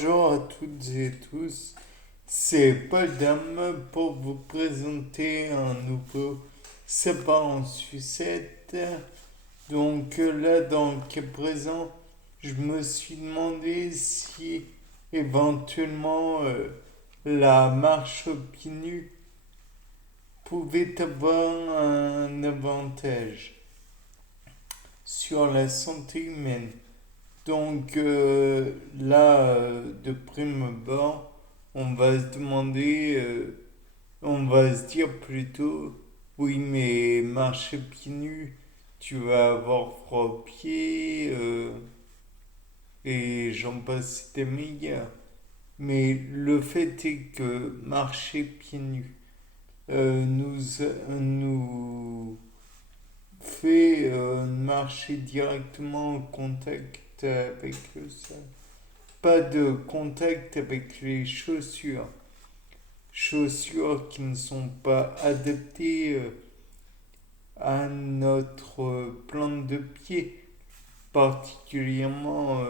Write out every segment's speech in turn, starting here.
Bonjour à toutes et tous, c'est Paul Dame pour vous présenter un nouveau sabbat en sucette. Donc là, dans le cas présent, je me suis demandé si éventuellement la marche aux pieds nus pouvait avoir un avantage sur la santé humaine. Donc là, de prime abord, on va se demander, on va se dire plutôt, oui, mais marcher pieds nus, tu vas avoir froid aux pieds, et j'en passe des meilleurs. Mais le fait est que marcher pieds nus nous fait marcher directement en contact avec le sol. Pas de contact avec les chaussures. Chaussures qui ne sont pas adaptées à notre plante de pied. Particulièrement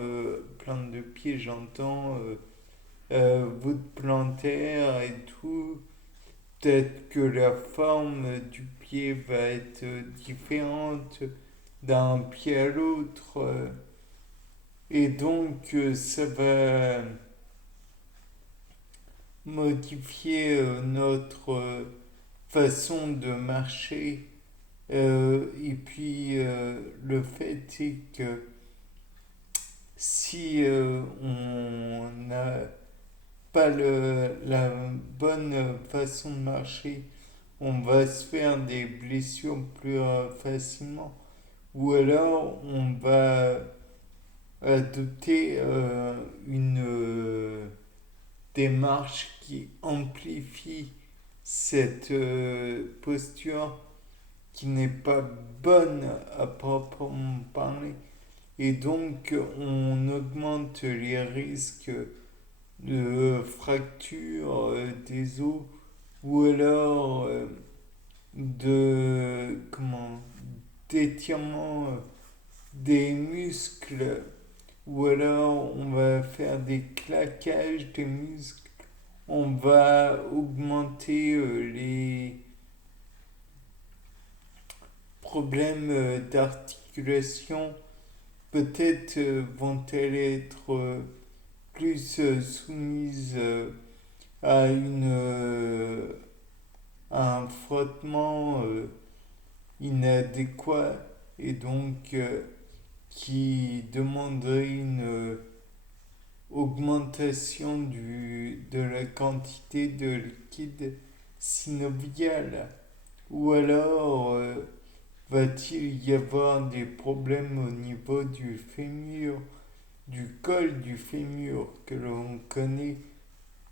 plante de pied, j'entends voûte plantaire et tout. Peut-être que la forme du pied va être différente d'un pied à l'autre. Et donc, ça va modifier notre façon de marcher. Et puis, le fait est que si on n'a pas la bonne façon de marcher, on va se faire des blessures plus facilement. Ou alors, on va adopter une démarche qui amplifie cette posture qui n'est pas bonne à proprement parler. Et donc, on augmente les risques de fracture des os ou alors de d'étirement des muscles ou alors on va faire des claquages des muscles, on va augmenter les problèmes d'articulation, peut-être vont-elles être plus soumises à un frottement inadéquat et donc qui demanderait une augmentation de la quantité de liquide synovial. Ou alors va-t-il y avoir des problèmes au niveau du fémur, du col du fémur que l'on connaît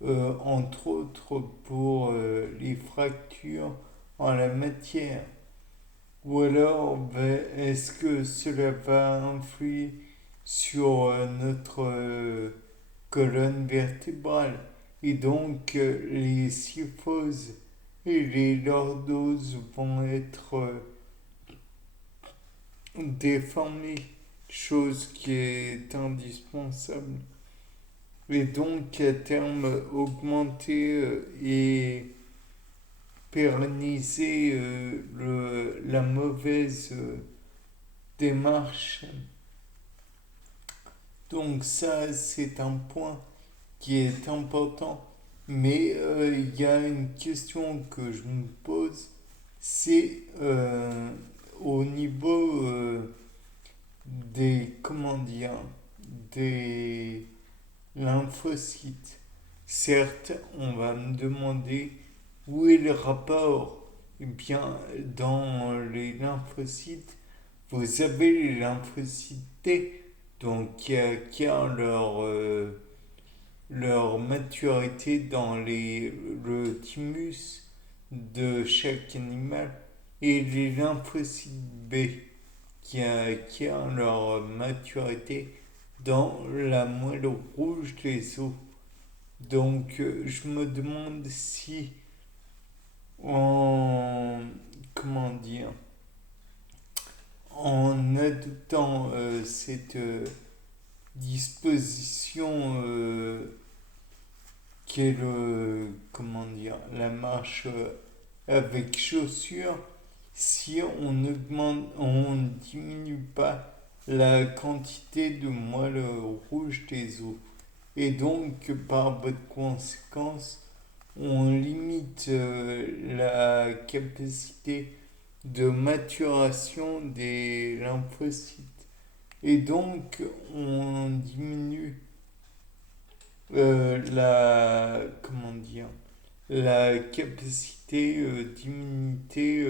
entre autres pour les fractures en la matière. Ou alors, est-ce que cela va influer sur notre colonne vertébrale et donc les kyphoses et les lordoses vont être déformées, chose qui est indispensable. Et donc à terme augmenter et pérenniser la mauvaise démarche. Donc ça, c'est un point qui est important. Mais il y a une question que je me pose, c'est au niveau des, comment dire, des lymphocytes. Certes, on va me demander où est le rapport. Eh bien, dans les lymphocytes, vous avez les lymphocytes T, donc qui acquièrent leur maturité dans le thymus de chaque animal, et les lymphocytes B, qui acquièrent leur maturité dans la moelle rouge des os. Donc, je me demande si en, comment dire, en adoptant cette disposition qui est la marche avec chaussures, si on diminue pas la quantité de moelle rouge des os. Et donc, par voie de conséquence, on limite la capacité de maturation des lymphocytes. Et donc, on diminue la capacité d'immunité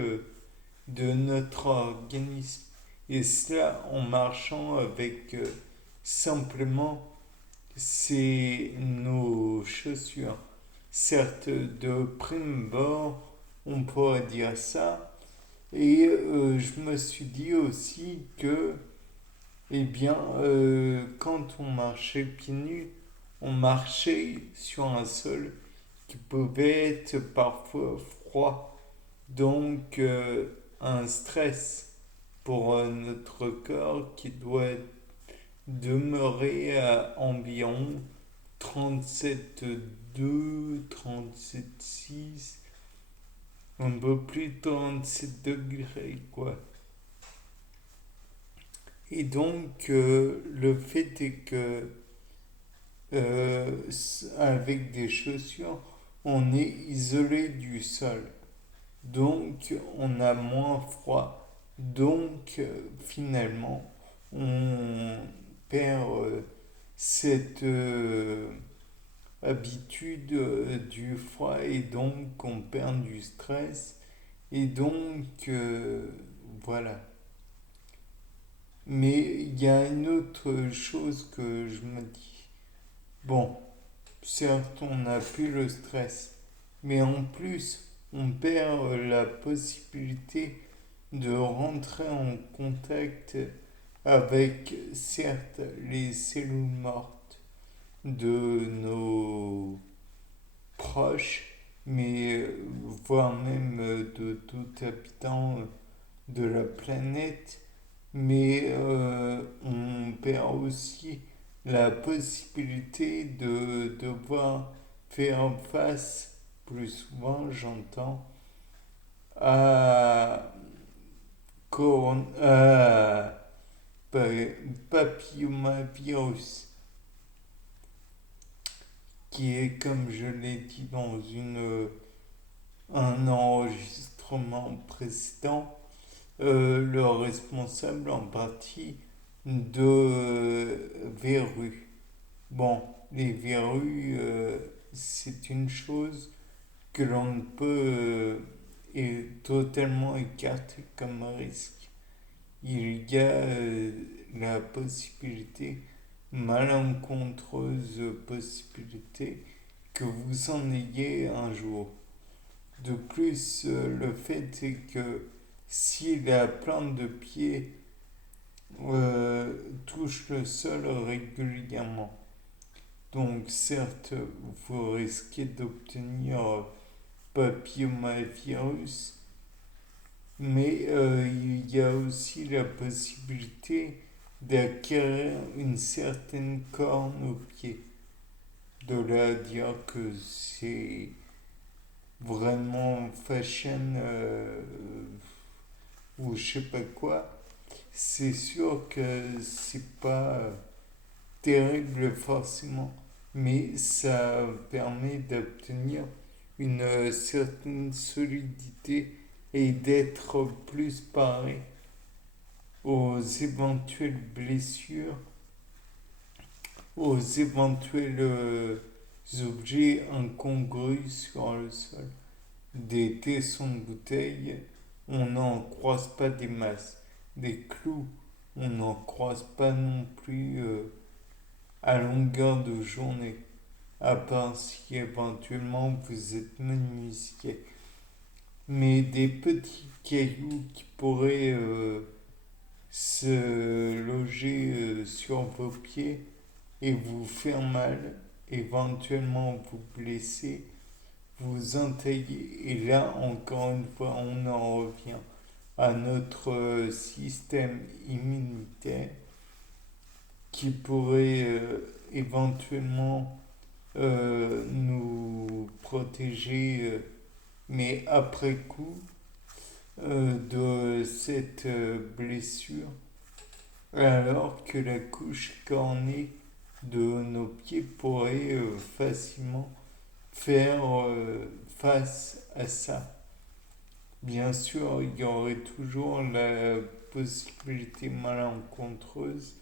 de notre organisme. Et cela en marchant avec simplement nos chaussures. Certes, de prime abord, on pourrait dire ça. Et je me suis dit aussi que, eh bien, quand on marchait pieds nus, on marchait sur un sol qui pouvait être parfois froid. Donc, un stress pour notre corps qui doit demeurer à environ 37,2, 37,6, un peu plus de 37 degrés, quoi. Et donc, le fait est que avec des chaussures, on est isolé du sol. Donc, on a moins froid. Donc, finalement, on perd cette habitude du froid et donc on perd du stress. Et donc, voilà. Mais il y a une autre chose que je me dis. Bon, certes, on n'a plus le stress, mais en plus, on perd la possibilité de rentrer en contact avec, certes, les cellules mortes de nos proches, mais voire même de tout habitant de la planète, mais on perd aussi la possibilité de devoir faire face, plus souvent j'entends, à, papillomavirus, qui est, comme je l'ai dit dans un enregistrement précédent, le responsable en partie de verrues. Bon, les verrues, c'est une chose que l'on ne peut totalement écarter comme risque. Il y a la possibilité, malencontreuse possibilité, que vous en ayez un jour. De plus, le fait est que si la plante de pied touche le sol régulièrement, donc certes, vous risquez d'obtenir papillomavirus, mais il y a aussi la possibilité d'acquérir une certaine corne au pied. De là à dire que c'est vraiment fashion ou je sais pas quoi, c'est sûr que c'est pas terrible forcément, mais ça permet d'obtenir une certaine solidité et d'être plus paré aux éventuelles blessures, aux éventuels objets incongrus sur le sol. Des tessons de bouteille, on n'en croise pas des masses. Des clous, on n'en croise pas non plus à longueur de journée, à part si éventuellement vous êtes menuisier. Mais des petits cailloux qui pourraient se loger sur vos pieds et vous faire mal, éventuellement vous blesser, vous entailler. Et là, encore une fois, on en revient à notre système immunitaire qui pourrait éventuellement nous protéger, mais après coup, de cette blessure, alors que la couche cornée de nos pieds pourrait facilement faire face à ça. Bien sûr, il y aurait toujours la possibilité malencontreuse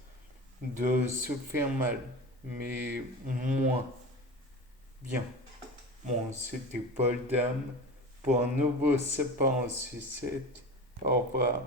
de se faire mal, mais moins bien. Bon, c'était Paul Dame pour un nouveau sapin en sucette. Au revoir.